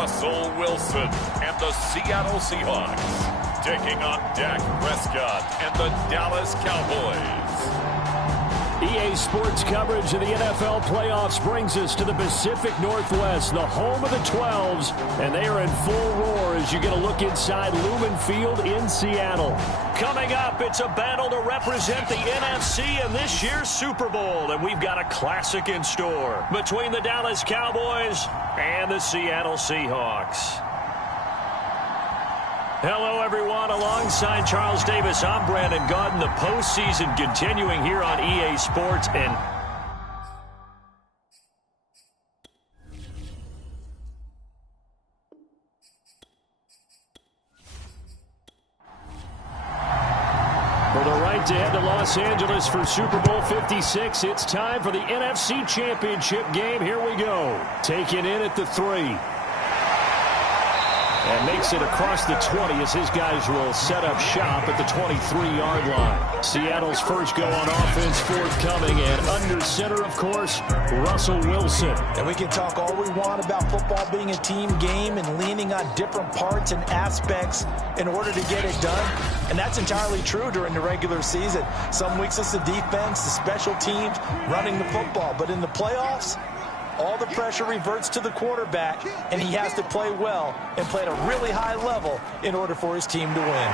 Russell Wilson and the Seattle Seahawks, taking on Dak Prescott and the Dallas Cowboys. EA Sports coverage of the NFL playoffs brings us to the Pacific Northwest, the home of the 12s, and they are in full roar as you get a look inside Lumen Field in Seattle. Coming up, it's a battle to represent the NFC in this year's Super Bowl, and we've got a classic in store between the Dallas Cowboys and the Seattle Seahawks. Hello, everyone. Alongside Charles Davis, I'm Brandon Gaudin. The postseason continuing here on EA Sports. And for the right to head to Los Angeles for Super Bowl 56, it's time for the NFC Championship game. Here we go. Taking in at the 3. And makes it across the 20 as his guys will set up shop at the 23-yard line. Seattle's first go on offense forthcoming, and under center, of course, Russell Wilson. And we can talk all we want about football being a team game and leaning on different parts and aspects in order to get it done. And that's entirely true during the regular season. Some weeks it's the defense, the special teams, running the football. But in the playoffs, all the pressure reverts to the quarterback, and he has to play well and play at a really high level in order for his team to win.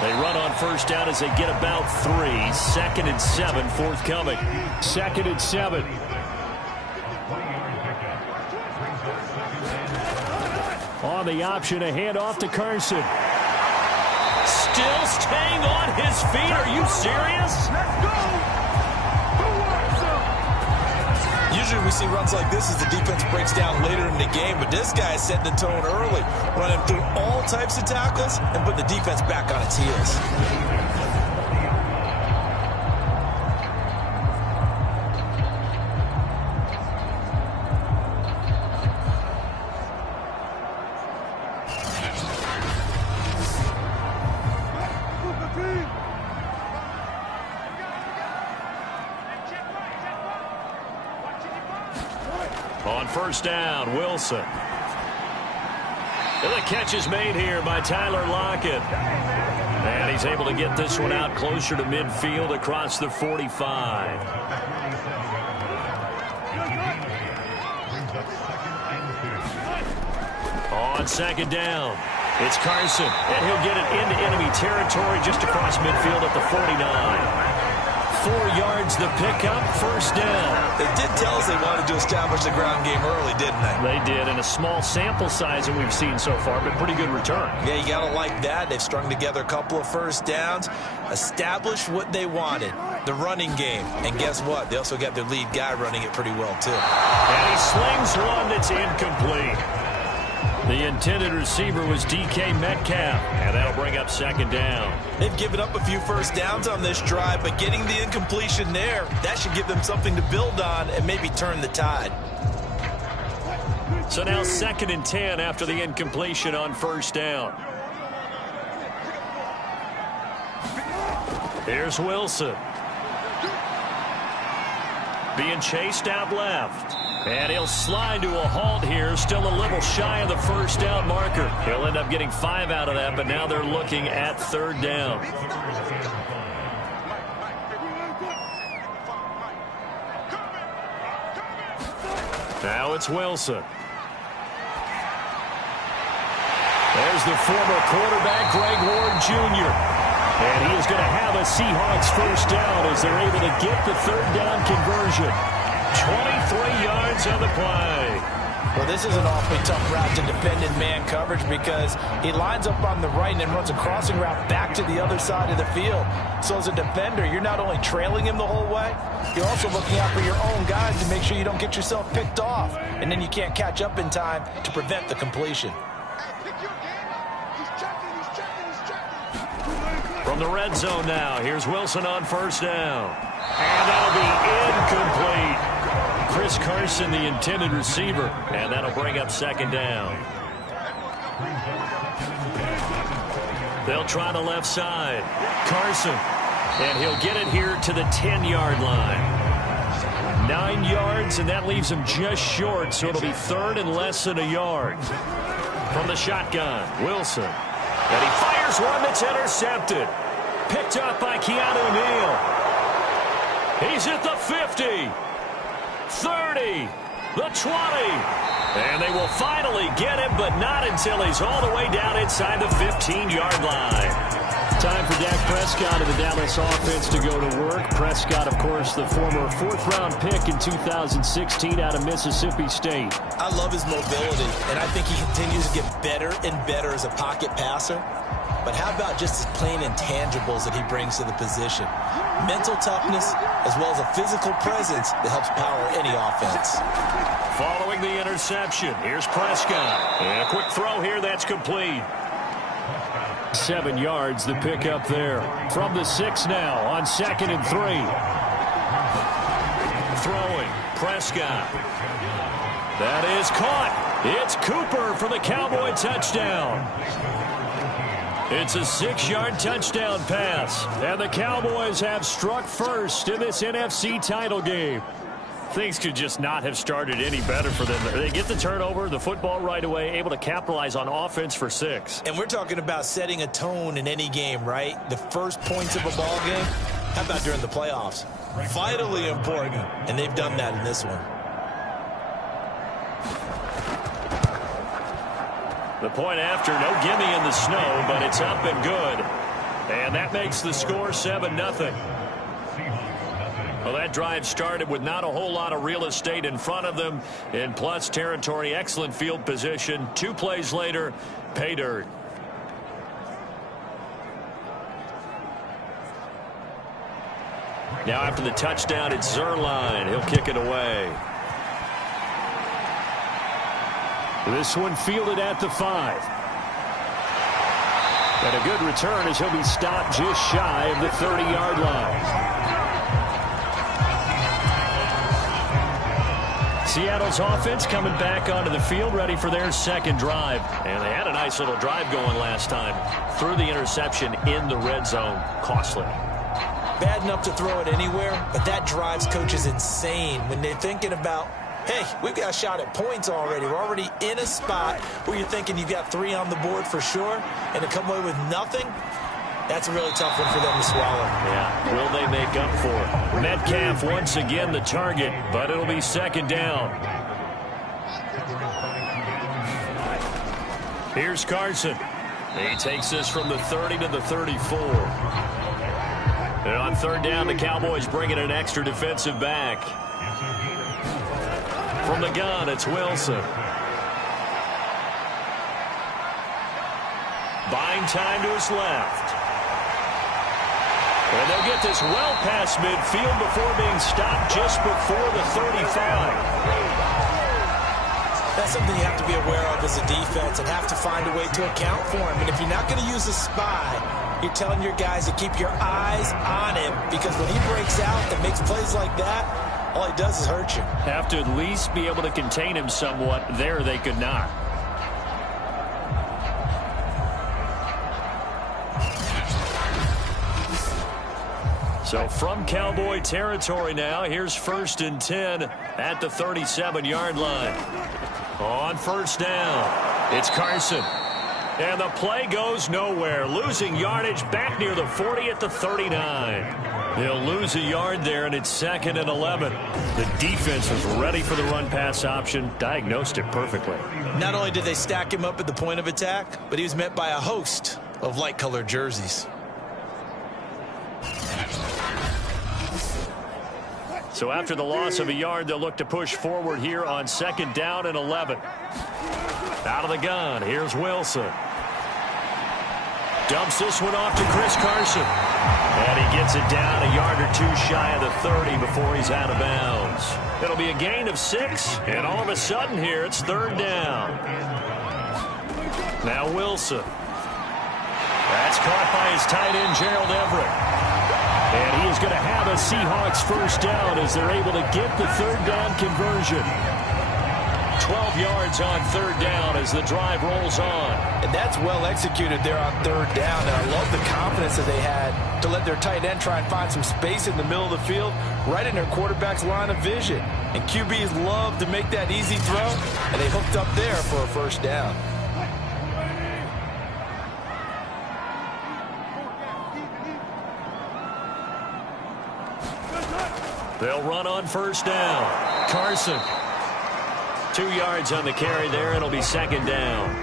They run on first down as they get about 3. 2nd and 7 forthcoming. 2nd and 7. On the option, a handoff to Carson. Still staying on his feet. Are you serious? Let's go! Usually we see runs like this as the defense breaks down later in the game, but this guy is setting the tone early, running through all types of tackles and put the defense back on its heels. On first down, Wilson. And the catch is made here by Tyler Lockett. And he's able to get this one out closer to midfield across the 45. On second down, it's Carson. And he'll get it into enemy territory just across midfield at the 49. 4 yards the pickup, first down. They did tell us they wanted to establish the ground game early, didn't they? They did, in a small sample size that we've seen so far, but pretty good return. Yeah, you got to like that. They've strung together a couple of first downs, established what they wanted, the running game. And guess what? They also got their lead guy running it pretty well, too. And he slings one that's incomplete. The intended receiver was DK Metcalf, and that'll bring up second down. They've given up a few first downs on this drive, but getting the incompletion there, that should give them something to build on and maybe turn the tide. So now 2nd and 10 after the incompletion on first down. Here's Wilson. Being chased out left. And he'll slide to a halt here, still a little shy of the first down marker. He'll end up getting 5 out of that, but now they're looking at 3rd down. Now it's Wilson. There's the former quarterback, Greg Ward Jr. And he is going to have a Seahawks first down as they're able to get the 3rd down conversion. 23 yards on the play. Well, this is an awfully tough route to defend in man coverage because he lines up on the right and then runs a crossing route back to the other side of the field. So as a defender, you're not only trailing him the whole way, you're also looking out for your own guys to make sure you don't get yourself picked off. And then you can't catch up in time to prevent the completion. From the red zone now, here's Wilson on first down. And that'll be incomplete. Chris Carson, the intended receiver, and that'll bring up second down. They'll try the left side. Carson, and he'll get it here to the 10-yard line. 9 yards, and that leaves him just short, so it'll be third and less than a yard. From the shotgun, Wilson. And he fires one that's intercepted. Picked up by Keanu Neal. He's at the 50, 30, the 20. And they will finally get him, but not until he's all the way down inside the 15-yard line. Time for Dak Prescott and the Dallas offense to go to work. Prescott, of course, the former 4th-round pick in 2016 out of Mississippi State. I love his mobility, and I think he continues to get better and better as a pocket passer. But how about just his plain intangibles that he brings to the position? Mental toughness, as well as a physical presence that helps power any offense. Following the interception, here's Prescott. And a quick throw here that's complete. 7 yards, the pickup there. From the 6 now on 2nd and 3. Throwing, Prescott. That is caught. It's Cooper for the Cowboy touchdown. It's a 6-yard touchdown pass. And the Cowboys have struck first in this NFC title game. Things could just not have started any better for them. They get the turnover, the football right away, able to capitalize on offense for 6. And we're talking about setting a tone in any game, right? The first points of a ball game. How about during the playoffs? Vitally important, and they've done that in this one. The point after, no gimme in the snow, but it's up and good. And that makes the score 7-0. Well, that drive started with not a whole lot of real estate in front of them. In plus territory, excellent field position. 2 plays later, pay dirt. Now after the touchdown, it's Zerline. He'll kick it away. This one fielded at the 5. And a good return as he'll be stopped just shy of the 30-yard line. Seattle's offense coming back onto the field, ready for their second drive. And they had a nice little drive going last time. Threw the interception in the red zone. Costly. Bad enough to throw it anywhere, but that drives coaches insane when they're thinking about, hey, we've got a shot at points already. We're already in a spot where you're thinking you've got 3 on the board for sure, and to come away with nothing, that's a really tough one for them to swallow. Yeah, will they make up for it? Metcalf once again the target, but it'll be 2nd down. Here's Carson. He takes this from the 30 to the 34. And on 3rd down, the Cowboys bring in an extra defensive back. From the gun, it's Wilson. Buying time to his left. And they'll get this well past midfield before being stopped just before the 35. That's something you have to be aware of as a defense and have to find a way to account for him. And if you're not going to use a spy, you're telling your guys to keep your eyes on him, because when he breaks out and makes plays like that, all he does is hurt you. Have to at least be able to contain him somewhat. There they could not. So from Cowboy territory now, here's 1st and 10 at the 37-yard line. On 1st down, it's Carson. And the play goes nowhere. Losing yardage back near the 40 at the 39. He'll lose a yard there, and it's 2nd and 11. The defense was ready for the run-pass option, diagnosed it perfectly. Not only did they stack him up at the point of attack, but he was met by a host of light-colored jerseys. So after the loss of a yard, they'll look to push forward here on 2nd down and 11. Out of the gun, here's Wilson. Dumps this one off to Chris Carson. And he gets it down a yard or 2 shy of the 30 before he's out of bounds. It'll be a gain of 6, and all of a sudden here, it's 3rd down. Now Wilson. That's caught by his tight end, Gerald Everett. And he is going to have a Seahawks 1st down as they're able to get the 3rd down conversion. 12 yards on third down as the drive rolls on. And that's well executed there on third down. And I love the confidence that they had to let their tight end try and find some space in the middle of the field, right in their quarterback's line of vision. And QBs love to make that easy throw, and they hooked up there for a first down. They'll run on first down. Carson. 2 yards on the carry there. It'll be second down.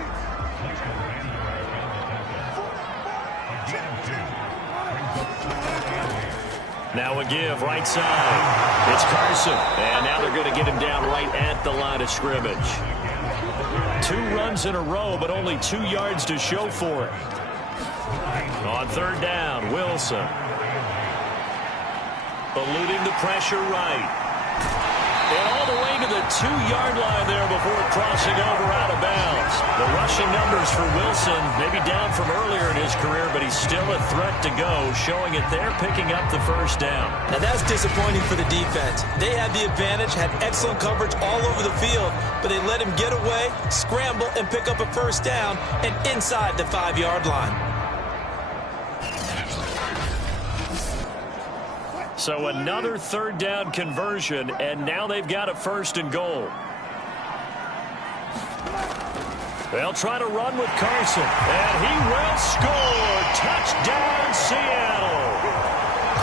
Now a give right side. It's Carson. And now they're going to get him down right at the line of scrimmage. 2 runs in a row, but only 2 yards to show for it. On third down, Wilson. Eluding the pressure right. And all the way to the 2-yard line there before crossing over out of bounds. The rushing numbers for Wilson maybe down from earlier in his career, but he's still a threat to go, showing it there, picking up the first down. Now that's disappointing for the defense. They had the advantage, had excellent coverage all over the field, but they let him get away, scramble, and pick up a first down and inside the 5-yard line. So another third down conversion, and now they've got a first and goal. They'll try to run with Carson, and he will score. Touchdown, Seattle.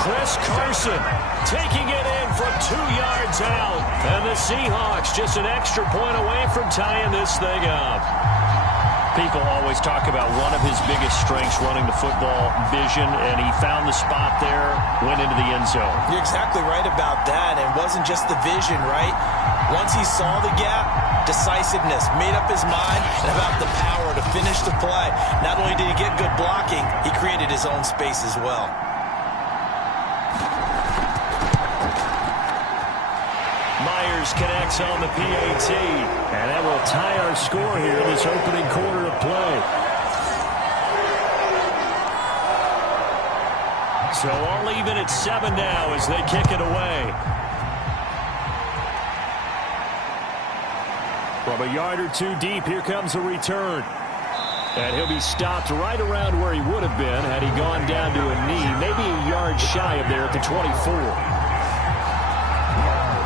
Chris Carson taking it in from 2 yards out. And the Seahawks just an extra point away from tying this thing up. People always talk about one of his biggest strengths running the football, vision, and he found the spot there, went into the end zone. You're exactly right about that. It wasn't just the vision, right? Once he saw the gap, decisiveness, made up his mind, and about the power to finish the play. Not only did he get good blocking, he created his own space as well. Connects on the PAT, and that will tie our score here in this opening quarter of play. So all even at 7 now as they kick it away. From a yard or two deep, here comes a return. And he'll be stopped right around where he would have been had he gone down to a knee, maybe a yard shy of there at the 24.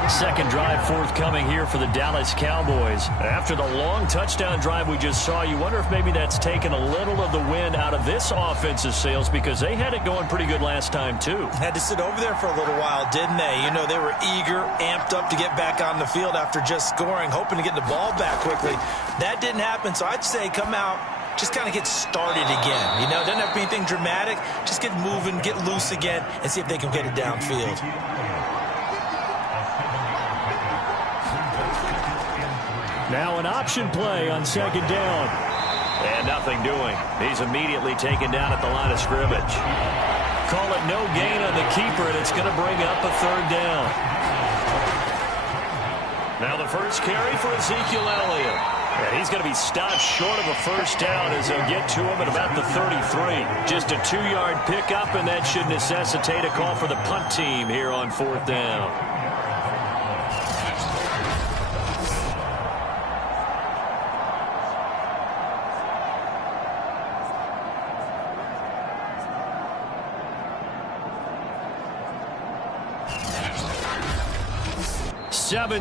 Second drive forthcoming here for the Dallas Cowboys. After the long touchdown drive we just saw, you wonder if maybe that's taken a little of the wind out of this offensive sails, because they had it going pretty good last time too. Had to sit over there for a little while, didn't they? You know, they were eager, amped up to get back on the field after just scoring, hoping to get the ball back quickly. That didn't happen, so I'd say come out, just kind of get started again. You know, doesn't have to be anything dramatic. Just get moving, get loose again, and see if they can get it downfield. Now an option play on second down. And nothing doing. He's immediately taken down at the line of scrimmage. Call it no gain on the keeper, and it's going to bring up a third down. Now the first carry for Ezekiel Elliott. And he's going to be stopped short of a first down as they'll get to him at about the 33. Just a 2-yard pickup, and that should necessitate a call for the punt team here on fourth down.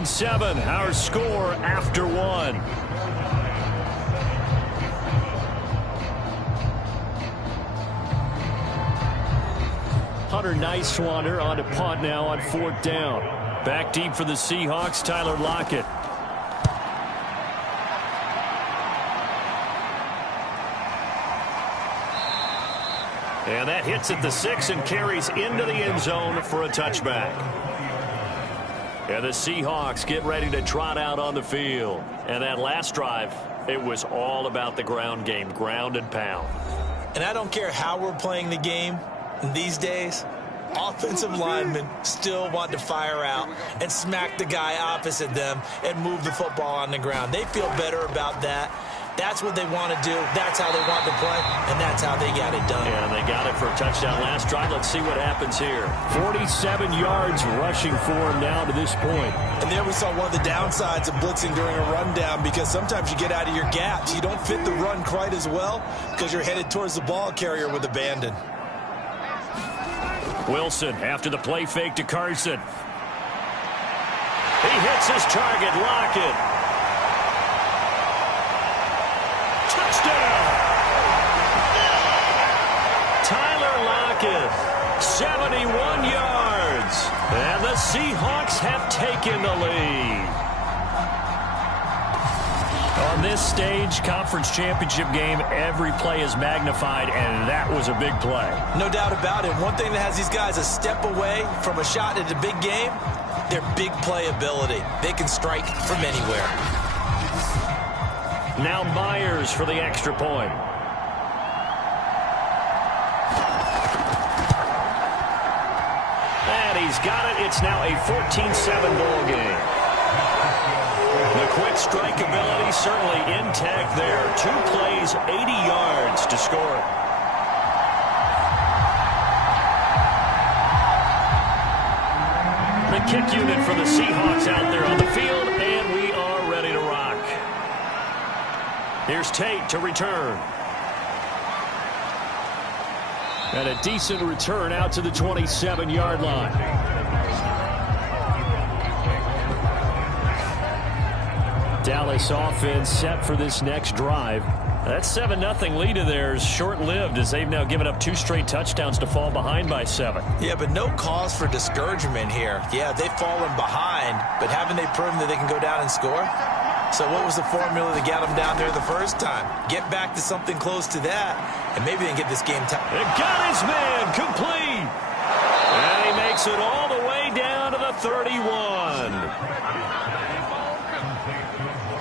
Seven, our score after one. Hunter Nicewander on to punt now on fourth down. Back deep for the Seahawks, Tyler Lockett. And that hits at the 6 and carries into the end zone for a touchback. And the Seahawks get ready to trot out on the field. And that last drive, it was all about the ground game, ground and pound. And I don't care how we're playing the game these days, offensive linemen still want to fire out and smack the guy opposite them and move the football on the ground. They feel better about that. That's what they want to do. That's how they want to play, and that's how they got it done. Yeah, they got it for a touchdown last drive. Let's see what happens here. 47 yards rushing for him now to this point. And there we saw one of the downsides of blitzing during a rundown, because sometimes you get out of your gaps. You don't fit the run quite as well because you're headed towards the ball carrier with abandon. Wilson after the play fake to Carson. He hits his target. Lockett. Touchdown! Tyler Lockett, 71 yards. And the Seahawks have taken the lead. On this stage, conference championship game, every play is magnified, and that was a big play. No doubt about it. One thing that has these guys a step away from a shot at a big game, their big play ability. They can strike from anywhere. Now Myers for the extra point. And he's got it. It's now a 14-7 ball game. The quick strike ability certainly intact there. 2 plays, 80 yards to score. The kick unit for the Seahawks out there on the field, and we are ready to rock. Here's Tate to return. And a decent return out to the 27-yard line. Dallas offense set for this next drive. That 7-0 lead of theirs short-lived, as they've now given up 2 straight touchdowns to fall behind by 7. Yeah, but no cause for discouragement here. Yeah, they've fallen behind, but haven't they proven that they can go down and score? So what was the formula that got them down there the first time? Get back to something close to that, and maybe they can get this game tight. It got his man complete. And he makes it all the way down to the 31.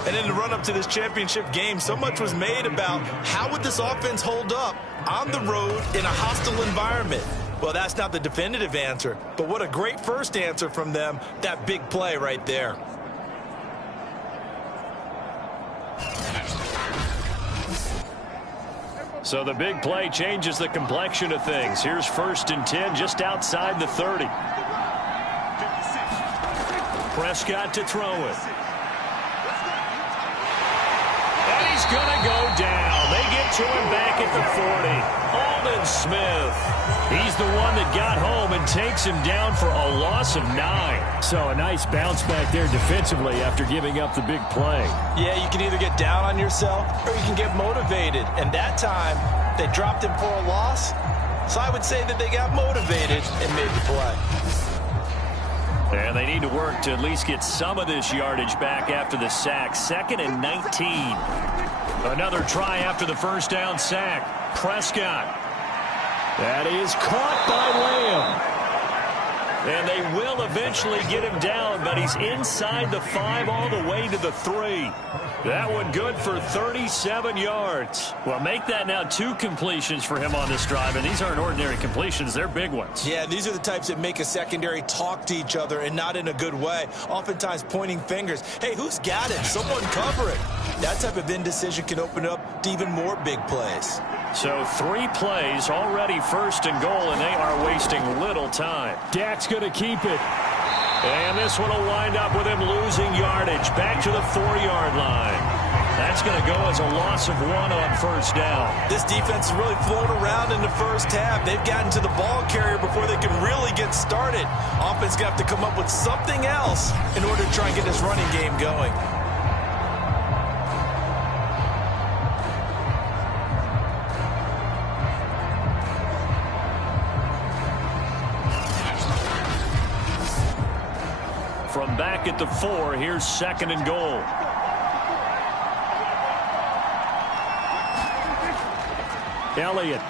And in the run-up to this championship game, so much was made about how would this offense hold up on the road in a hostile environment. Well, that's not the definitive answer, but what a great first answer from them, that big play right there. So the big play changes the complexion of things. Here's 1st and 10 just outside the 30. Prescott to throw it. And he's going to go down. They get to him back at the 40. Aldon Smith. He's the one that got home and takes him down for a loss of 9. So a nice bounce back there defensively after giving up the big play. Yeah, you can either get down on yourself or you can get motivated. And that time, they dropped him for a loss. So I would say that they got motivated and made the play. And they need to work to at least get some of this yardage back after the sack. 2nd and 19. Another try after the first down sack. Prescott. That is caught by Lamb. And they will eventually get him down, but he's inside the 5 all the way to the 3. That one good for 37 yards. Well, make that now 2 completions for him on this drive, and these aren't ordinary completions. They're big ones. Yeah, these are the types that make a secondary talk to each other, and not in a good way. Oftentimes pointing fingers. Hey, who's got it? Someone cover it. That type of indecision can open up to even more big plays. So 3 plays, already 1st and goal, and they are wasting little time. Dak's going to keep it. And this one will wind up with him losing yardage back to the 4-yard line. That's going to go as a loss of 1 on 1st down. This defense has really flown around in the first half. They've gotten to the ball carrier before they can really get started. Offense going to have to come up with something else in order to try and get this running game going. From back at the 4, here's 2nd and goal. Elliott.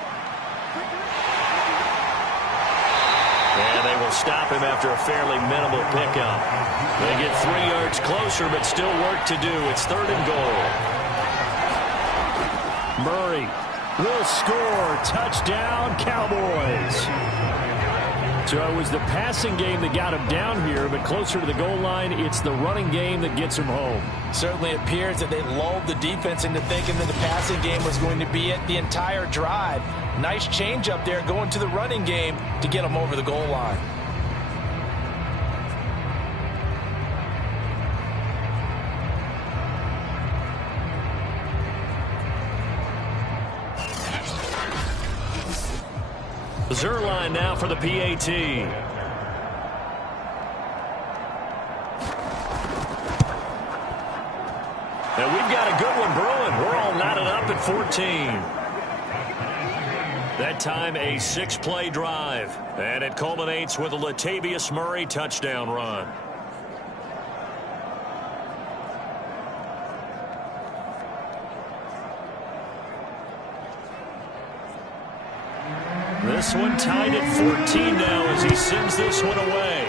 And they will stop him after a fairly minimal pickup. They get 3 yards closer, but still work to do. It's 3rd and goal. Murray will score. Touchdown, Cowboys. So it was the passing game that got him down here, but closer to the goal line, it's the running game that gets him home. Certainly appears that they lulled the defense into thinking that the passing game was going to be it the entire drive. Nice change up there going to the running game to get him over the goal line. Zerline now for the PAT. And we've got a good one brewing. We're all knotted up at 14. That time a 6-play drive. And it culminates with a Latavius Murray touchdown run. This one tied at 14 now as he sends this one away.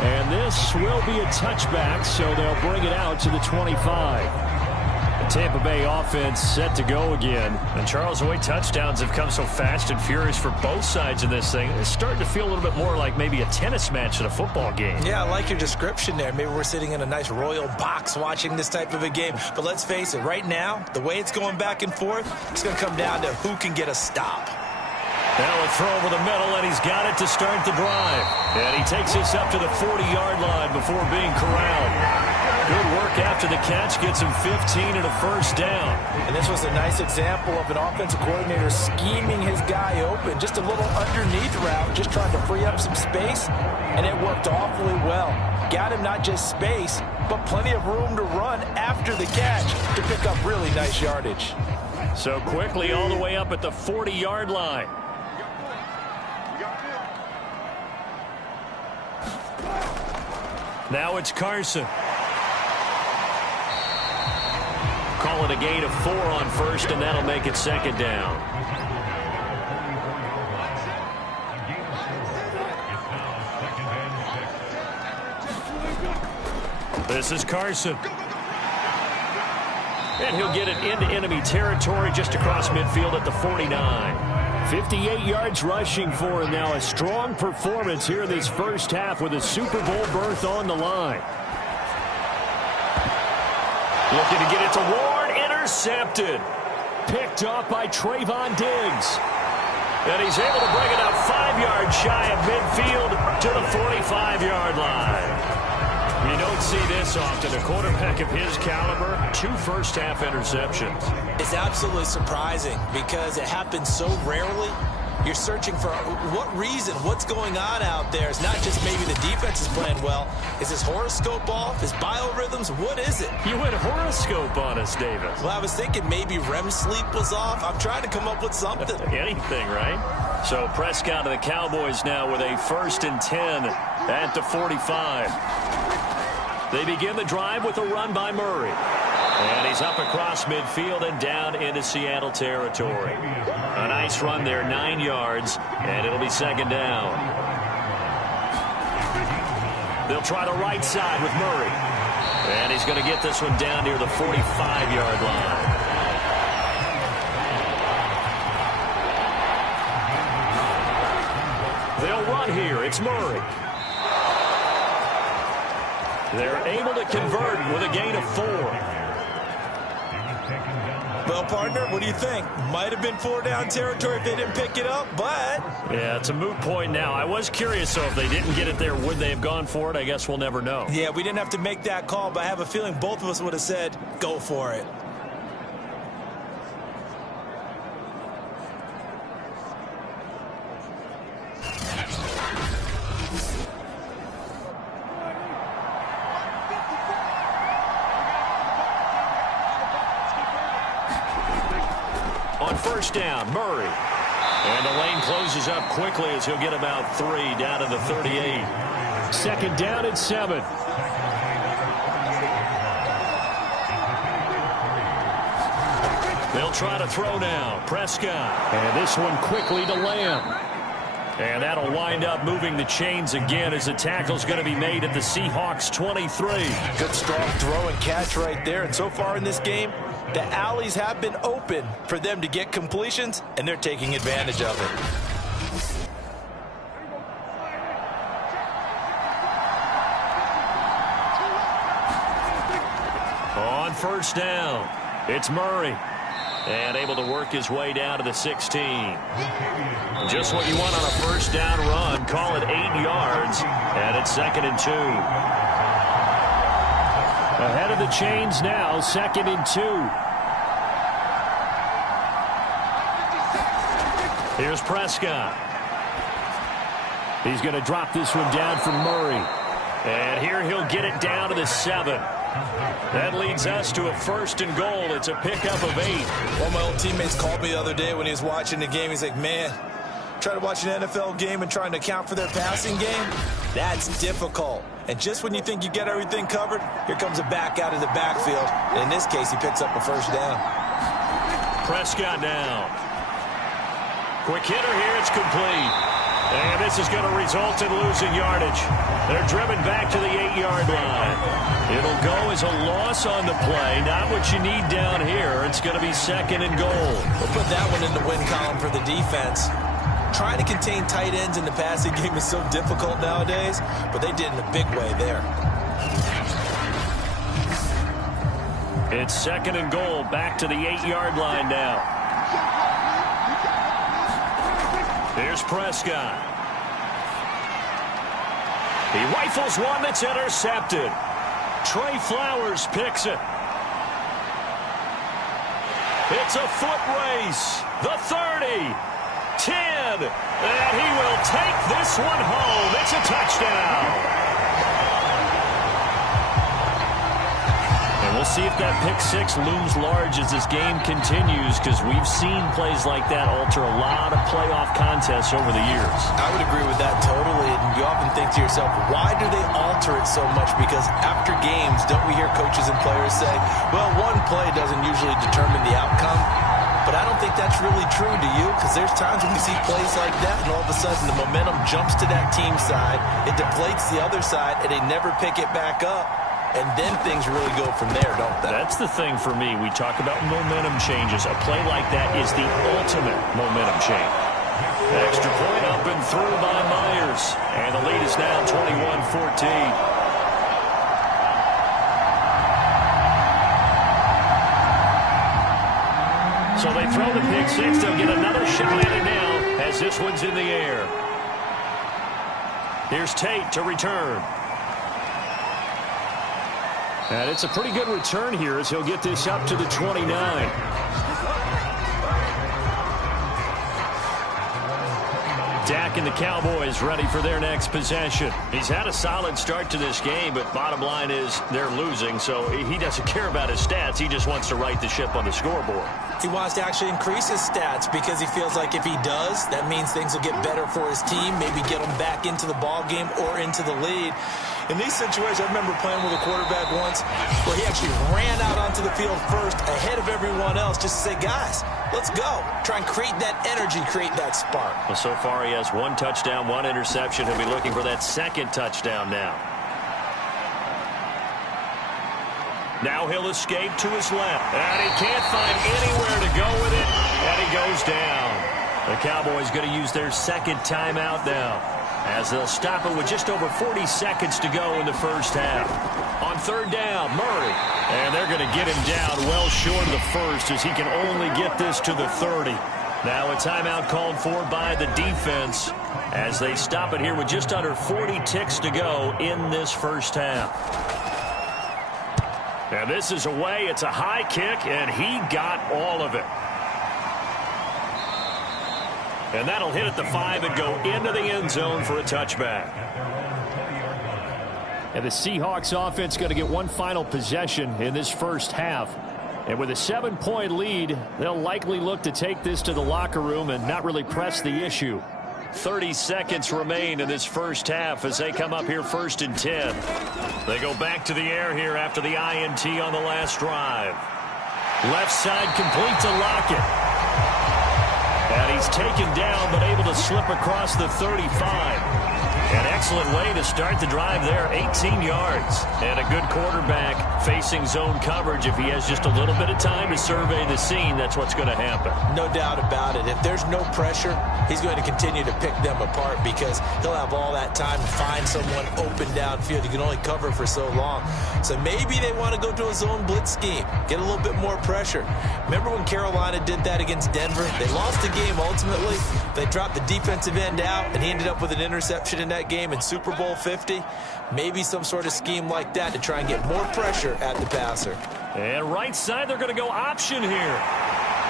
And this will be a touchback, so they'll bring it out to the 25. The Tampa Bay offense set to go again. And Charles, the way touchdowns have come so fast and furious for both sides in this thing, it's starting to feel a little bit more like maybe a tennis match in a football game. Yeah, I like your description there. Maybe we're sitting in a nice royal box watching this type of a game. But let's face it, right now, the way it's going back and forth, it's going to come down to who can get a stop. Now a throw over the middle, and he's got it to start the drive. And he takes this up to the 40-yard line before being corralled. Good work after the catch, gets him 15 and a first down. And this was a nice example of an offensive coordinator scheming his guy open. Just a little underneath route, just trying to free up some space, and it worked awfully well. Got him not just space, but plenty of room to run after the catch to pick up really nice yardage. So quickly all the way up at the 40-yard line. Now it's Carson. Call it a gain of 4 on first, and that'll make it second down. This is Carson. And he'll get it into enemy territory just across midfield at the 49. 58 yards rushing for him now. A strong performance here in this first half with a Super Bowl berth on the line. Looking to get it to Ward. Intercepted. Picked off by Trayvon Diggs. And he's able to bring it up 5 yards shy of midfield to the 45-yard line. You don't see this often. A quarterback of his caliber, 2 first-half interceptions. It's absolutely surprising because it happens so rarely. You're searching for what reason, what's going on out there. It's not just maybe the defense is playing well. Is his horoscope off? His biorhythms? What is it? You went horoscope on us, Davis. Well, I was thinking maybe REM sleep was off. I'm trying to come up with something. Anything, right? So Prescott and the Cowboys now with a 1st and 10 at the 45. They begin the drive with a run by Murray. And he's up across midfield and down into Seattle territory. A nice run there, 9 yards, and it'll be second down. They'll try the right side with Murray. And he's going to get this one down near the 45-yard line. They'll run here. It's Murray. They're able to convert with a gain of 4. Well, partner, what do you think? Might have been 4-down territory if they didn't pick it up, but... Yeah, it's a moot point now. I was curious, so if they didn't get it there, would they have gone for it? I guess we'll never know. Yeah, we didn't have to make that call, but I have a feeling both of us would have said, go for it. First down, Murray. And the lane closes up quickly as he'll get about 3 down to the 38. Second down and 7. They'll try to throw now. Prescott. And this one quickly to Lamb. And that'll wind up moving the chains again as the tackle's going to be made at the Seahawks 23. Good strong throw and catch right there. And so far in this game, The alleys have been open for them to get completions, and they're taking advantage of it. On first down, it's Murray. And able to work his way down to the 16. Just what you want on a first down run. Call it 8 yards. And it's 2nd and 2. Ahead of the chains now, 2nd and 2. Here's Prescott. He's going to drop this one down for Murray. And here he'll get it down to the 7. That leads us to a 1st and goal. It's a pickup of 8. One of my old teammates called me the other day when he was watching the game. He's like, man, trying to watch an NFL game and trying to account for their passing game, that's difficult. And just when you think you get everything covered, here comes a back out of the backfield. And in this case, he picks up a 1st down. Prescott down. Quick hitter here. It's complete. And this is going to result in losing yardage. They're driven back to the 8-yard line. It'll go as a loss on the play. Not what you need down here. It's going to be 2nd and goal. We'll put that one in the win column for the defense. Trying to contain tight ends in the passing game is so difficult nowadays, but they did in a big way there. It's 2nd and goal. Back to the 8-yard line now. Here's Prescott. He rifles one that's intercepted. Trey Flowers picks it. It's a foot race. The 30. 10. And he will take this one home. It's a touchdown. And we'll see if that pick 6 looms large as this game continues, because we've seen plays like that alter a lot of playoff contests over the years. I would agree with that totally. And you often think to yourself, why do they alter it so much? Because after games, don't we hear coaches and players say, well, one play doesn't usually determine the outcome? But I don't think that's really true, do you? Because there's times when we see plays like that, and all of a sudden the momentum jumps to that team side, it deflates the other side, and they never pick it back up. And then things really go from there, don't they? That's the thing for me. We talk about momentum changes. A play like that is the ultimate momentum change. Extra point up and through by Myers. And the lead is now 21-14. So they throw the pick 6. They'll get another shot at it now as this one's in the air. Here's Tate to return. And it's a pretty good return here as he'll get this up to the 29. Dak and the Cowboys ready for their next possession. He's had a solid start to this game, but bottom line is they're losing, so he doesn't care about his stats. He just wants to right the ship on the scoreboard. He wants to actually increase his stats because he feels like if he does, that means things will get better for his team, maybe get them back into the ball game or into the lead. In these situations, I remember playing with a quarterback once where he actually ran out onto the field first ahead of everyone else just to say, guys, let's go. Try and create that energy, create that spark. Well, so far he has 1 touchdown, 1 interception. He'll be looking for that 2nd touchdown now. Now he'll escape to his left. And he can't find anywhere to go with it. And he goes down. The Cowboys going to use their 2nd timeout now, as they'll stop it with just over 40 seconds to go in the first half. On 3rd down, Murray. And they're going to get him down well short of the 1st as he can only get this to the 30. Now a timeout called for by the defense as they stop it here with just under 40 ticks to go in this first half. And this is away. It's a high kick, and he got all of it. And that'll hit at the 5 and go into the end zone for a touchback. And the Seahawks offense going to get one final possession in this first half. And with a 7-point lead, they'll likely look to take this to the locker room and not really press the issue. 30 seconds remain in this first half as they come up here 1st and 10. They go back to the air here after the INT on the last drive. Left side complete to Lockett. And he's taken down but able to slip across the 35. An excellent way to start the drive there, 18 yards. And a good quarterback facing zone coverage. If he has just a little bit of time to survey the scene, that's what's going to happen. No doubt about it. If there's no pressure, he's going to continue to pick them apart because he'll have all that time to find someone open downfield. You can only cover for so long. So maybe they want to go to a zone blitz scheme, get a little bit more pressure. Remember when Carolina did that against Denver? They lost the game ultimately. They dropped the defensive end out, and he ended up with an interception in that game in Super Bowl 50. Maybe some sort of scheme like that to try and get more pressure at the passer. And right side, they're going to go option here.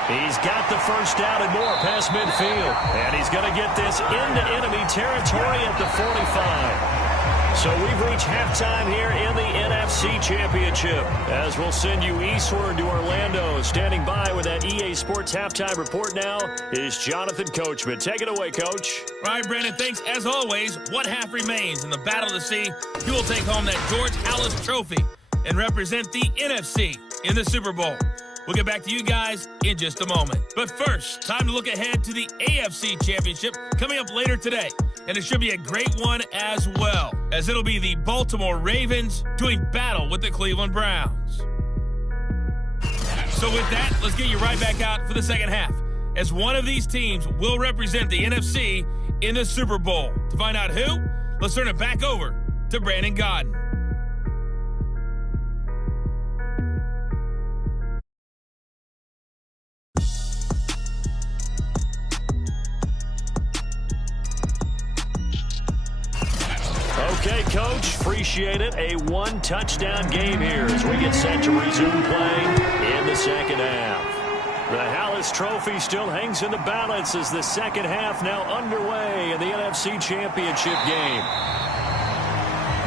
He's got the first down and more past midfield. And he's going to get this into enemy territory at the 45. So we've reached halftime here in the NFC Championship. As we'll send you eastward to Orlando. Standing by with that EA Sports halftime report now is Jonathan Coachman. Take it away, Coach. All right, Brandon, thanks. As always, one half remains in the Battle of the Sea. You will take home that George Halas Trophy and represent the NFC in the Super Bowl. We'll get back to you guys in just a moment. But first, time to look ahead to the AFC Championship coming up later today. And it should be a great one as well, as it'll be the Baltimore Ravens doing battle with the Cleveland Browns. So with that, let's get you right back out for the second half, as one of these teams will represent the NFC in the Super Bowl. To find out who, let's turn it back over to Brandon Godden. Okay, Coach, appreciate it. A one-touchdown game here as we get set to resume playing in the second half. The Halas Trophy still hangs in the balance as the second half now underway in the NFC Championship game.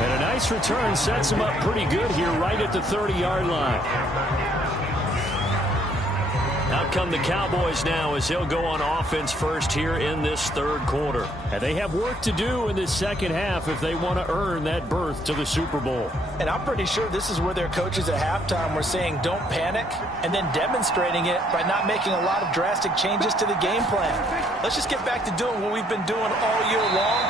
And a nice return sets him up pretty good here right at the 30-yard line. Out come the Cowboys now as he'll go on offense first here in this third quarter. And they have work to do in this second half if they want to earn that berth to the Super Bowl. And I'm pretty sure this is where their coaches at halftime were saying don't panic, and then demonstrating it by not making a lot of drastic changes to the game plan. Let's just get back to doing what we've been doing all year long.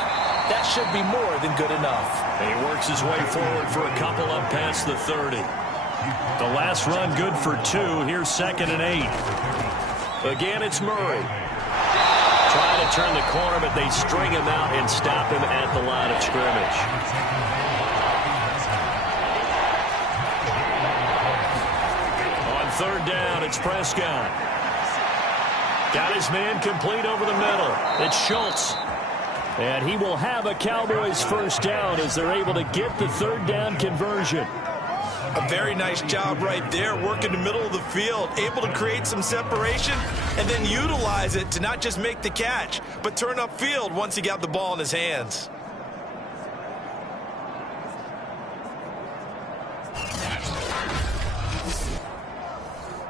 That should be more than good enough. And he works his way forward for a couple up past the 30. The last run good for 2. Here's 2nd and 8. Again, it's Murray. Trying to turn the corner, but they string him out and stop him at the line of scrimmage. On 3rd down, it's Prescott. Got his man complete over the middle. It's Schultz. And he will have a Cowboys first down as they're able to get the 3rd down conversion. A very nice job right there, working the middle of the field, able to create some separation and then utilize it to not just make the catch, but turn upfield once he got the ball in his hands.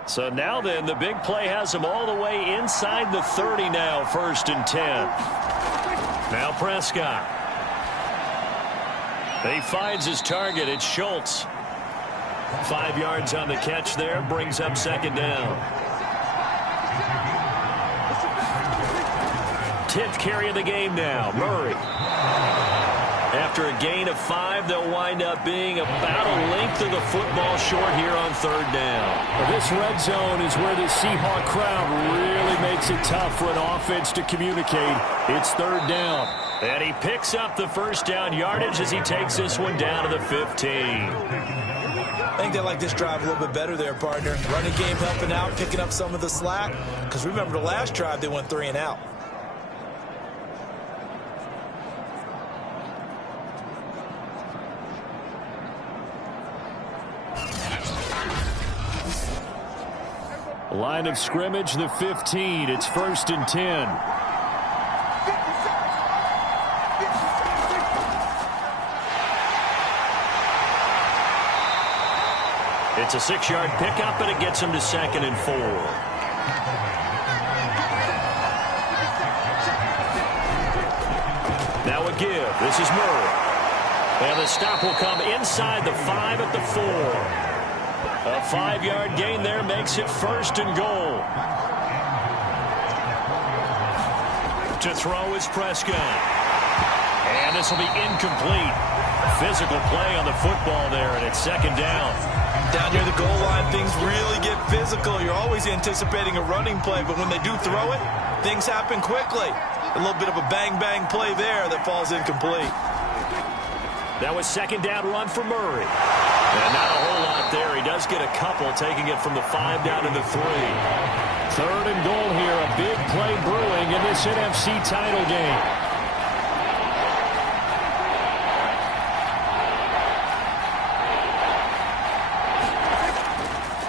So now then, the big play has him all the way inside the 30 now, 1st and 10. Now Prescott. He finds his target. It's Schultz. 5 yards on the catch there, brings up 2nd down. 10th carry of the game now, Murray. After a gain of 5, they'll wind up being about a length of the football short here on 3rd down. Well, this red zone is where the Seahawk crowd really makes it tough for an offense to communicate. It's 3rd down. And he picks up the first down yardage as he takes this one down to the 15. I think they like this drive a little bit better there, partner. Running game helping out, picking up some of the slack. Because remember the last drive, they went 3 and out. Line of scrimmage, the 15. It's 1st and 10. It's a 6-yard pickup, and it gets him to 2nd and 4. Now a give. This is Murray. And the stop will come inside the 5 at the 4. A 5-yard gain there makes it 1st and goal. To throw is Prescott. And And this will be incomplete. Physical play on the football there, and it's second down. Down near the goal line, things really get physical. You're always anticipating a running play, but when they do throw it, things happen quickly. A little bit of a bang-bang play there that falls incomplete. That was second down run for Murray. And not a whole lot there. He does get a couple, taking it from the 5 down to the 3. Third and goal here. A big play brewing in this NFC title game.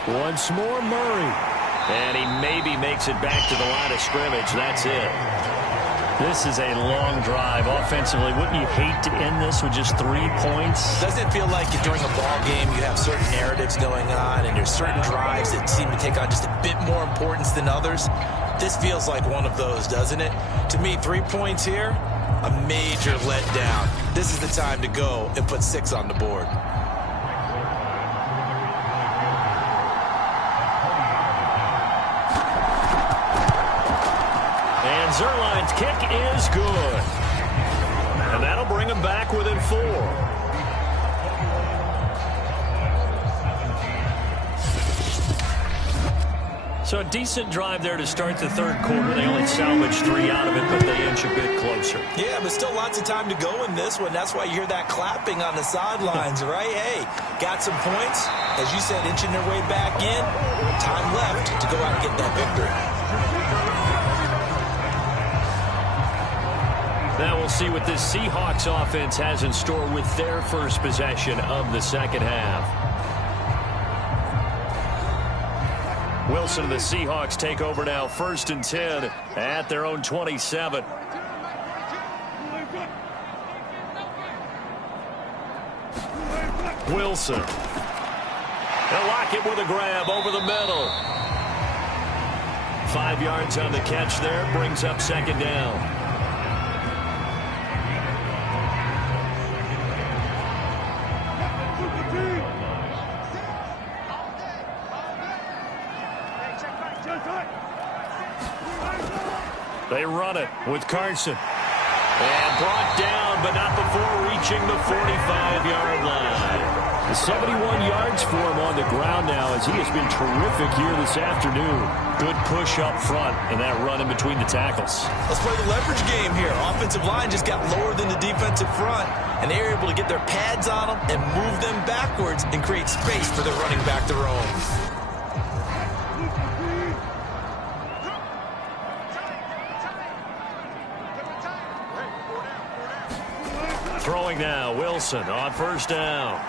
Once more, Murray. And he maybe makes it back to the line of scrimmage. That's it. This is a long drive offensively. Wouldn't you hate to end this with just 3 points? Doesn't it feel like during a ball game you have certain narratives going on and there's certain drives that seem to take on just a bit more importance than others? This feels like one of those, doesn't it? To me, 3 points here, a major letdown. This is the time to go and put 6 on the board. Zerline's kick is good. And that'll bring him back within 4. So a decent drive there to start the third quarter. They only salvaged 3 out of it, but they inch a bit closer. Yeah, but still lots of time to go in this one. That's why you hear that clapping on the sidelines, right? Hey, got some points. As you said, inching their way back in. Time left to go out and get that victory. Now we'll see what this Seahawks offense has in store with their first possession of the second half. Wilson and the Seahawks take over now, 1st and 10 at their own 27. Wilson. They'll lock it with a grab over the middle. 5 yards on the catch there, brings up second down. They run it with Carson. And brought down, but not before reaching the 45-yard line. 71 yards for him on the ground now as he has been terrific here this afternoon. Good push up front and that run in between the tackles. Let's play the leverage game here. Offensive line just got lower than the defensive front, and they were able to get their pads on them and move them backwards and create space for their running back to roam. Throwing now, Wilson on 1st down.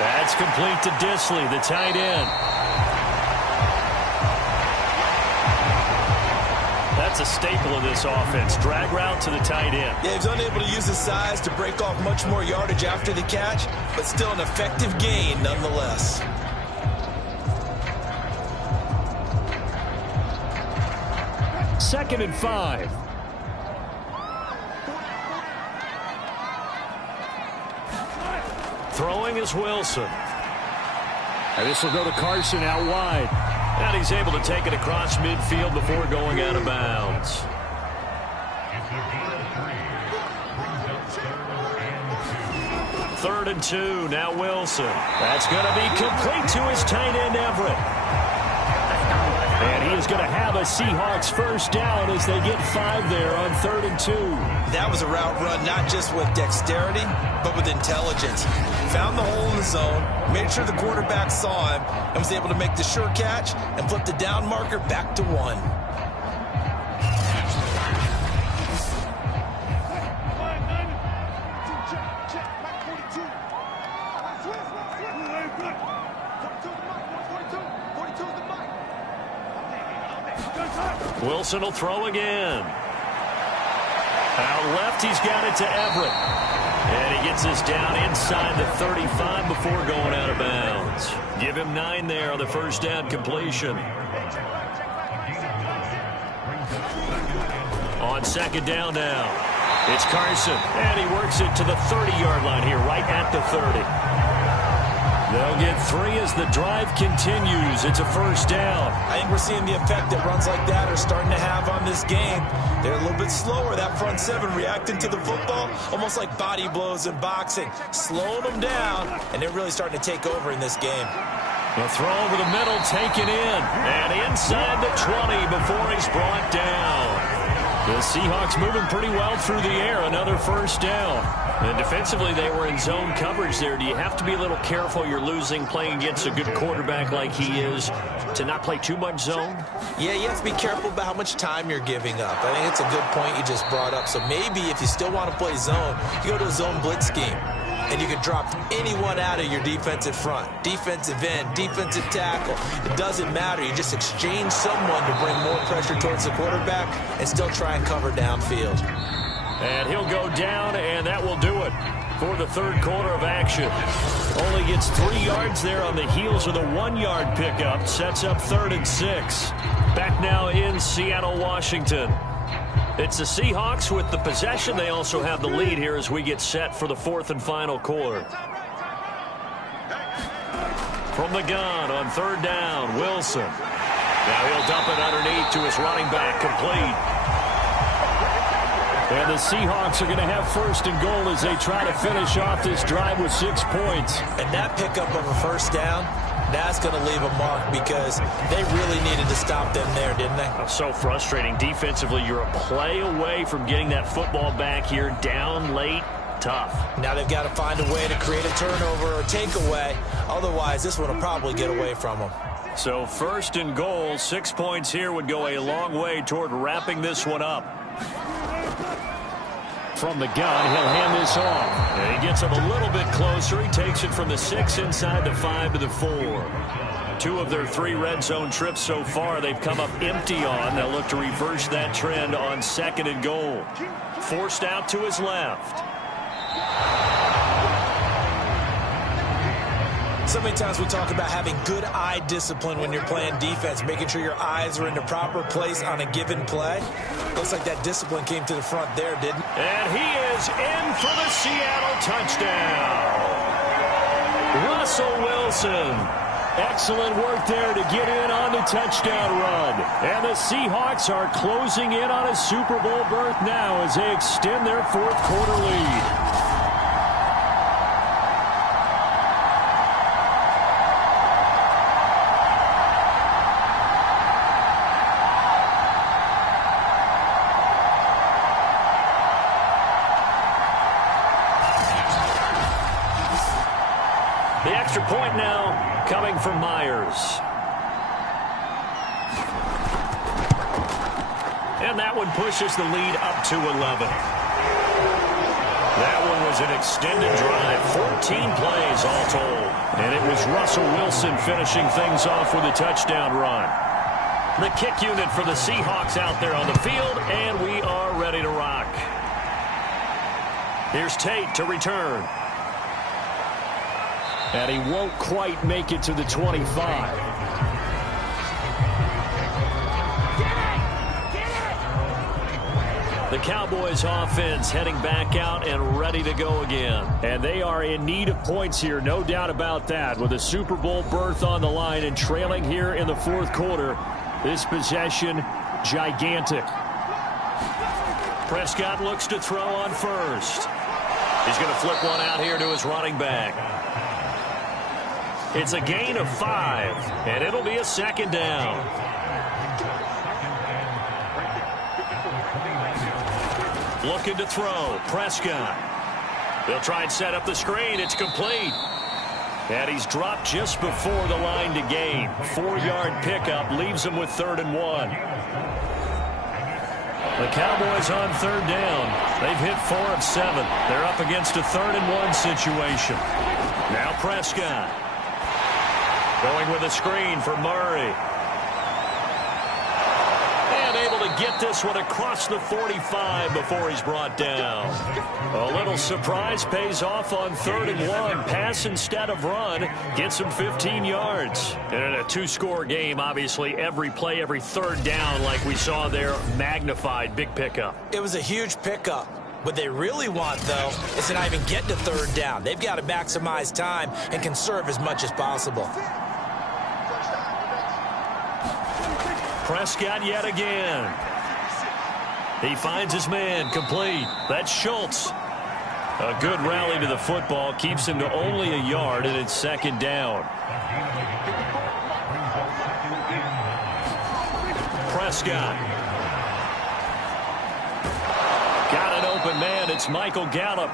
That's complete to Disley, the tight end. That's a staple of this offense. Drag route to the tight end. Yeah, he's unable to use his size to break off much more yardage after the catch, but still an effective gain nonetheless. Second and 5. Throwing is Wilson. And this will go to Carson out wide. And he's able to take it across midfield before going out of bounds. Third and 2. Now Wilson. That's going to be complete to his tight end, Everett. And he is going to have a Seahawks first down as they get 5 there on 3rd and 2. That was a route run not just with dexterity, but with intelligence. Found the hole in the zone, made sure the quarterback saw him, and was able to make the sure catch and flip the down marker back to 1. Wilson will throw again. Out left, he's got it to Everett. And he gets this down inside the 35 before going out of bounds. Give him 9 there on the first down completion. On second down now, it's Carson. And he works it to the 30-yard line here, right at the 30. They'll get 3 as the drive continues. It's a first down. I think we're seeing the effect that runs like that are starting to have on this game. They're a little bit slower, that front 7, reacting to the football, almost like body blows in boxing, slowing them down, and they're really starting to take over in this game. The throw over the middle, taken in, and inside the 20 before he's brought down. The Seahawks moving pretty well through the air. Another first down. And defensively, they were in zone coverage there. Do you have to be a little careful? You're losing playing against a good quarterback like he is to not play too much zone? Yeah, you have to be careful about how much time you're giving up. I think it's a good point you just brought up. So maybe if you still want to play zone, you go to a zone blitz scheme. And you can drop anyone out of your defensive front. Defensive end, defensive tackle. It doesn't matter. You just exchange someone to bring more pressure towards the quarterback and still try and cover downfield. And he'll go down, and that will do it for the third quarter of action. Only gets 3 yards there on the heels of the 1-yard pickup. Sets up 3rd and 6. Back now in Seattle, Washington. It's the Seahawks with the possession. They also have the lead here as we get set for the 4th and final quarter. From the gun on 3rd down, Wilson. Now he'll dump it underneath to his running back, complete. And the Seahawks are going to have 1st and goal as they try to finish off this drive with 6 points. And that pickup of a first down, that's going to leave a mark because they really needed to stop them there, didn't they? So frustrating. Defensively, you're a play away from getting that football back here. Down late, tough. Now they've got to find a way to create a turnover or takeaway. Otherwise, this one will probably get away from them. So 1st and goal, 6 points here would go a long way toward wrapping this one up. From the gun, he'll hand this off. And he gets him a little bit closer. He takes it from the 6 inside the 5 to the 4. 2 of their 3 red zone trips so far they've come up empty on. They'll look to reverse that trend on 2nd and goal. Forced out to his left. So many times we talk about having good eye discipline when you're playing defense, making sure your eyes are in the proper place on a given play. Looks like that discipline came to the front there, didn't it? And he is in for the Seattle touchdown. Russell Wilson. Excellent work there to get in on the touchdown run. And the Seahawks are closing in on a Super Bowl berth now as they extend their 4th quarter lead. The extra point now coming from Myers. And that one pushes the lead up to 11. That one was an extended drive, 14 plays all told. And it was Russell Wilson finishing things off with a touchdown run. The kick unit for the Seahawks out there on the field, and we are ready to rock. Here's Tate to return. And he won't quite make it to the 25. The Cowboys offense heading back out and ready to go again. And they are in need of points here, no doubt about that. With a Super Bowl berth on the line and trailing here in the 4th quarter, this possession gigantic. Prescott looks to throw on first. He's going to flip one out here to his running back. It's a gain of 5, and it'll be a 2nd down. Looking to throw, Prescott. They'll try and set up the screen. It's complete. And he's dropped just before the line to gain. 4-yard pickup leaves him with 3rd and 1. The Cowboys on 3rd down. They've hit 4 of 7. They're up against a 3rd and 1 situation. Now Prescott. Going with a screen for Murray. And able to get this one across the 45 before he's brought down. A little surprise pays off on 3rd and 1. Pass instead of run. Gets him 15 yards. And in a 2-score game, obviously, every play, every 3rd down, like we saw there, magnified. Big pickup. It was a huge pickup. What they really want, though, is to not even get to third down. They've got to maximize time and conserve as much as possible. Prescott yet again. He finds his man, complete. That's Schultz. A good rally to the football keeps him to only a yard, and it's second down. Prescott. Got an open man. It's Michael Gallup.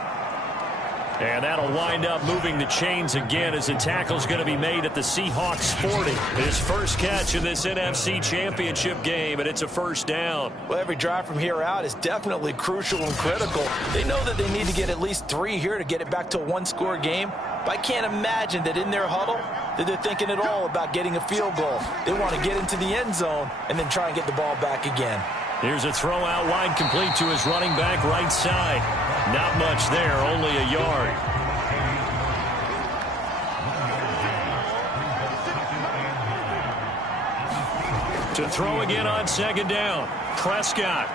And that'll wind up moving the chains again as the tackle's going to be made at the Seahawks 40. His first catch in this NFC Championship game, and it's a first down. Well, every drive from here out is definitely crucial and critical. They know that they need to get at least 3 here to get it back to a one-score game. But I can't imagine that in their huddle that they're thinking at all about getting a field goal. They want to get into the end zone and then try and get the ball back again. Here's a throw out wide, complete to his running back right side. Not much there, only a yard. To throw again on second down. Prescott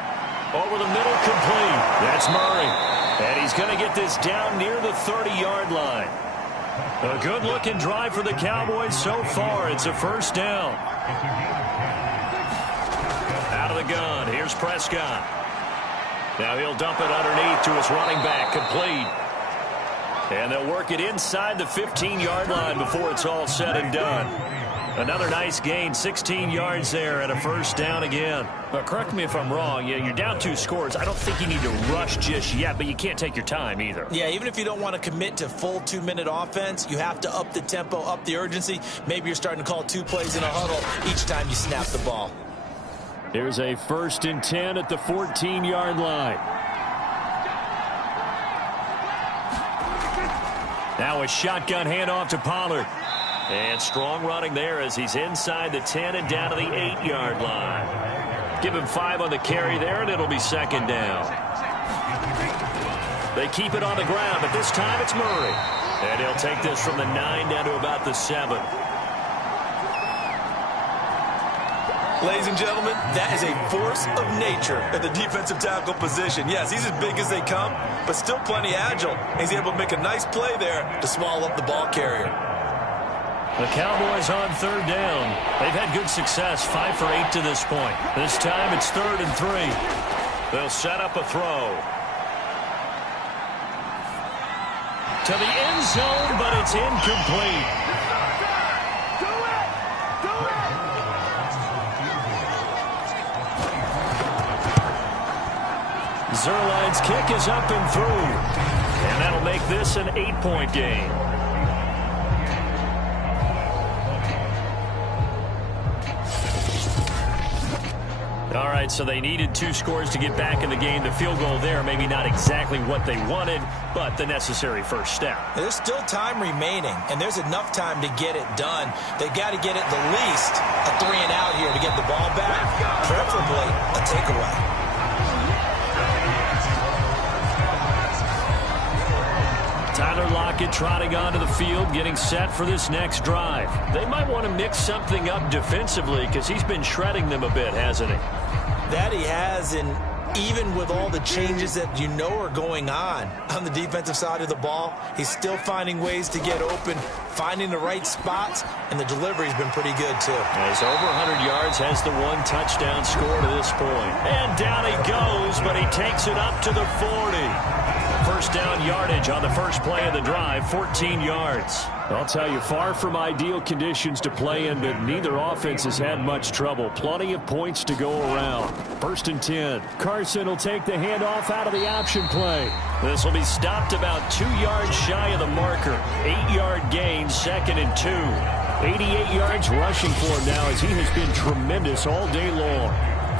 over the middle, complete. That's Murray. And he's going to get this down near the 30-yard line. A good-looking drive for the Cowboys so far. It's a first down. Out of the gun, here's Prescott. Now he'll dump it underneath to his running back, complete. And they'll work it inside the 15-yard line before it's all said and done. Another nice gain, 16 yards there, and a first down again. But correct me if I'm wrong, you're down 2 scores. I don't think you need to rush just yet, but you can't take your time either. Yeah, even if you don't want to commit to full 2-minute offense, you have to up the tempo, up the urgency. Maybe you're starting to call 2 plays in a huddle each time you snap the ball. Here's a 1st and 10 at the 14-yard line. Now a shotgun handoff to Pollard. And strong running there as he's inside the 10 and down to the 8-yard line. Give him 5 on the carry there, and it'll be second down. They keep it on the ground, but this time it's Murray. And he'll take this from the 9 down to about the 7. Ladies and gentlemen, that is a force of nature at the defensive tackle position. Yes, he's as big as they come, but still plenty agile. He's able to make a nice play there to swallow up the ball carrier. The Cowboys on third down. They've had good success, 5 for 8 to this point. This time it's 3rd and 3. They'll set up a throw. To the end zone, but it's incomplete. Zerline's kick is up and through. And that'll make this an 8-point game. All right, so they needed 2 scores to get back in the game. The field goal there, maybe not exactly what they wanted, but the necessary first step. There's still time remaining, and there's enough time to get it done. They've got to get at the least a 3 and out here to get the ball back, preferably a takeaway. Tyler Lockett trotting onto the field, getting set for this next drive. They might want to mix something up defensively because he's been shredding them a bit, hasn't he? That he has, and even with all the changes that you know are going on the defensive side of the ball, he's still finding ways to get open, finding the right spots, and the delivery's been pretty good, too. He's over 100 yards, has the 1 touchdown score to this point. And down he goes, but he takes it up to the 40. First down yardage on the first play of the drive, 14 yards. I'll tell you, far from ideal conditions to play in, but neither offense has had much trouble. Plenty of points to go around. 1st and 10. Carson will take the handoff out of the option play. This will be stopped about 2 yards shy of the marker. 8-yard gain, 2nd and 2. 88 yards rushing for him now as he has been tremendous all day long.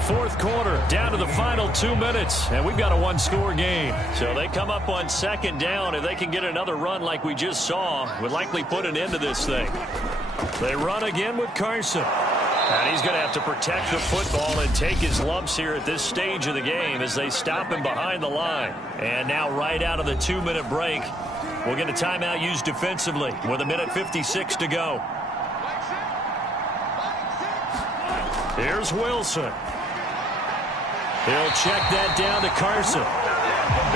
4th quarter, down to the final 2 minutes, and we've got a 1-score game. So they come up on 2nd down. If they can get another run like we just saw, would likely put an end to this thing. They run again with Carson. And he's going to have to protect the football and take his lumps here at this stage of the game as they stop him behind the line. And now right out of the 2-minute break, we'll get a timeout used defensively with 1:56 to go. Here's Wilson. He'll check that down to Carson.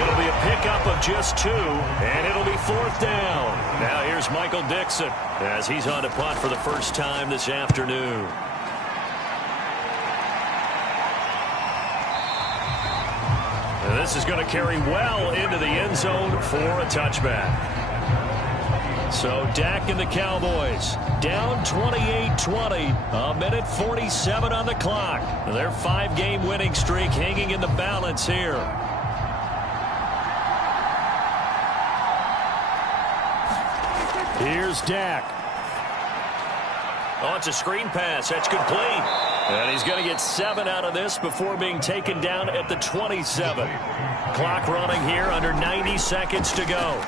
It'll be a pickup of just 2, and it'll be 4th down. Now here's Michael Dixon as he's on to punt for the first time this afternoon. And this is going to carry well into the end zone for a touchback. So Dak and the Cowboys down 28-20, a minute 47 on the clock. Their 5-game winning streak hanging in the balance here. Here's Dak. Oh, it's a screen pass. That's complete. And he's going to get 7 out of this before being taken down at the 27. Clock running here under 90 seconds to go.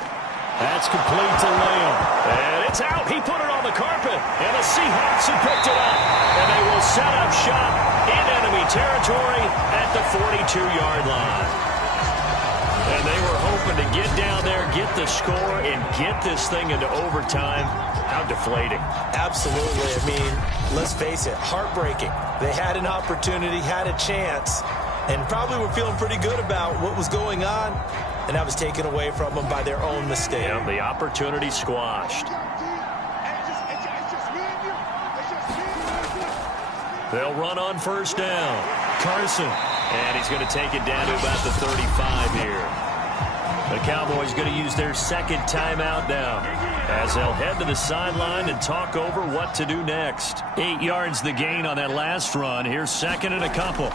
That's complete to Lamb. And it's out. He put it on the carpet. And the Seahawks have picked it up. And they will set up shop in enemy territory at the 42-yard line. And they were hoping to get down there, get the score, and get this thing into overtime. How deflating. Absolutely. I mean, let's face it, heartbreaking. They had an opportunity, had a chance, and probably were feeling pretty good about what was going on. And that was taken away from them by their own mistake. Yeah, the opportunity squashed. They'll run on first down. Carson. And he's going to take it down to about the 35 here. The Cowboys going to use their second timeout now as they'll head to the sideline and talk over what to do next. 8 yards the gain on that last run. Here's second and a couple.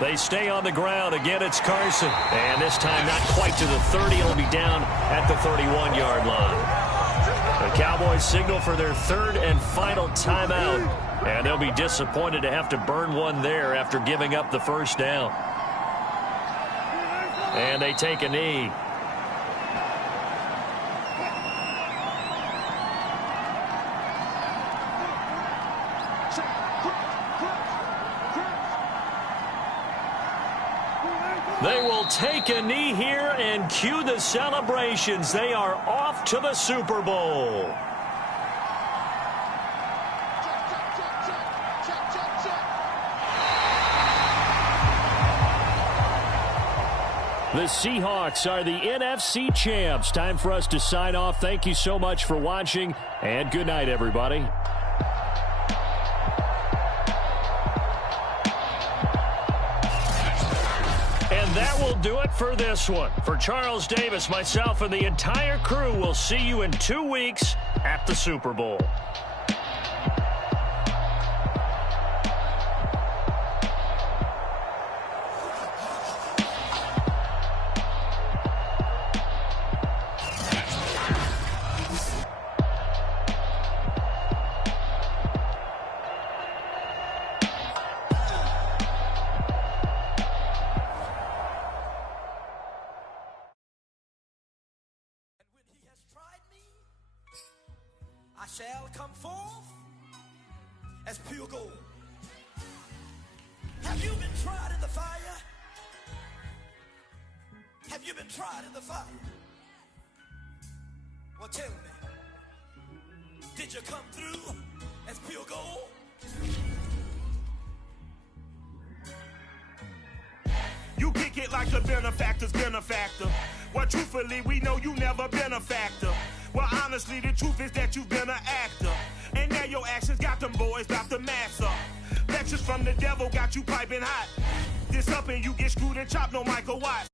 They stay on the ground. Again, it's Carson. And this time not quite to the 30. It'll be down at the 31-yard line. The Cowboys signal for their third and final timeout. And they'll be disappointed to have to burn one there after giving up the first down. And they take a knee. They will take a knee here and cue the celebrations. They are off to the Super Bowl. The Seahawks are the NFC champs. Time for us to sign off. Thank you so much for watching, and good night, everybody. And that will do it for this one. For Charles Davis, myself, and the entire crew, we'll see you in 2 weeks at the Super Bowl. I shall come forth as pure gold. Have you been tried in the fire? Have you been tried in the fire? Well, tell me, did you come through as pure gold? You kick it like the benefactor's benefactor. Well, truthfully, we know you never been a factor. Well, honestly, the truth is that you've been an actor. And now your actions got them boys about to mass up. Lectures from the devil got you piping hot. This up and you get screwed and chopped, no Michael Watts.